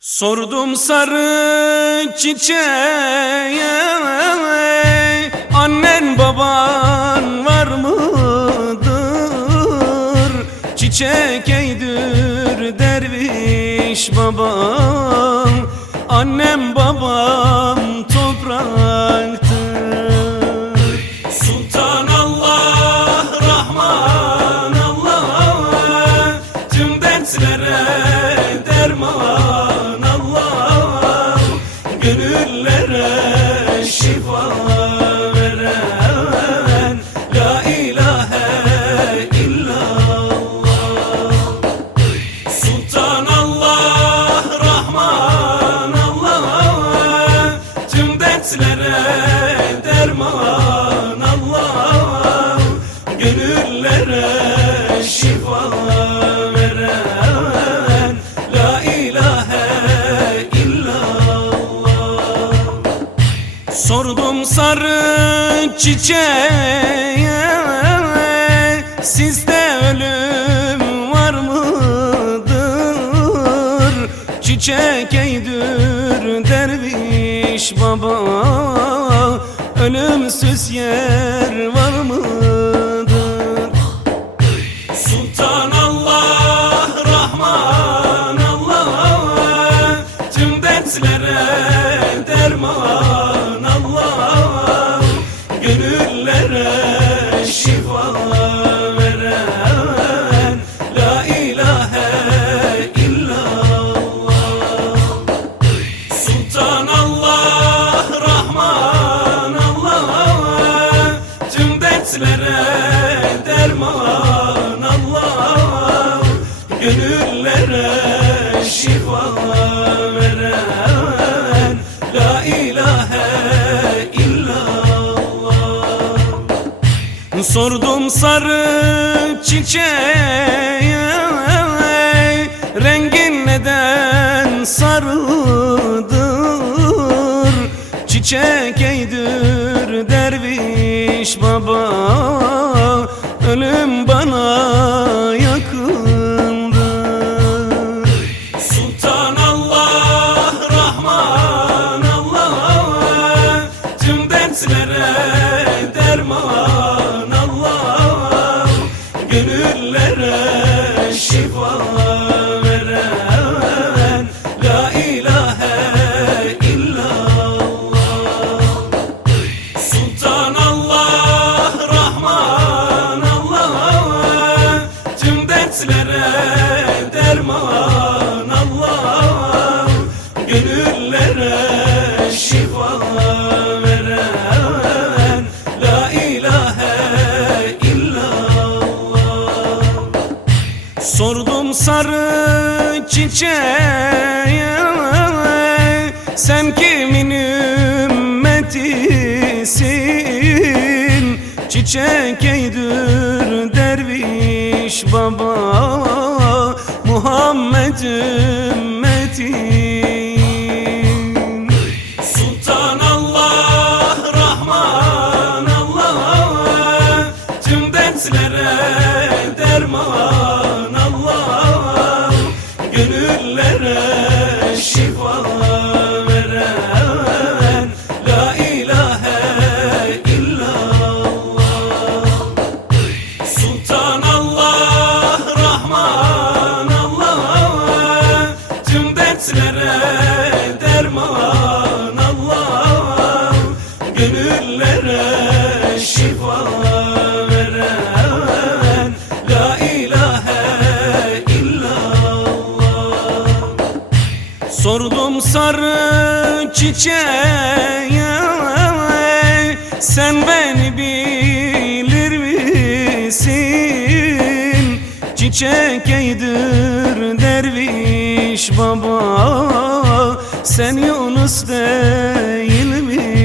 Sordum sarı çiçeğe Annen baban var mıdır? Çiçek eydür derviş babam Annem babam topraktır Gönüllere sarı çiçeğe Sizde ölüm var mıdır? Çiçek eydür derviş baba Ölümsüz yer var mıdır? Sultan Allah Rahman Allah Tüm dertlere derman dertlere derman Allah Gönüllere şifa veren La ilahe illallah. Sordum sarı çiçeğe Rengin neden sarıdır? Çiçek eydür derviş baba Ölüm bana yakındır Sultan Allah Rahman Allah Tüm dertlere derman Allah Gönüllere şifa sarı çiçeğe Sen kimin ümmetisin? Çiçek eydür derviş baba Muhammed ümmetin Sordum sarı çiçeğe Sen beni bilir misin? Çiçek eydür derviş baba Sen Yunus değil misin?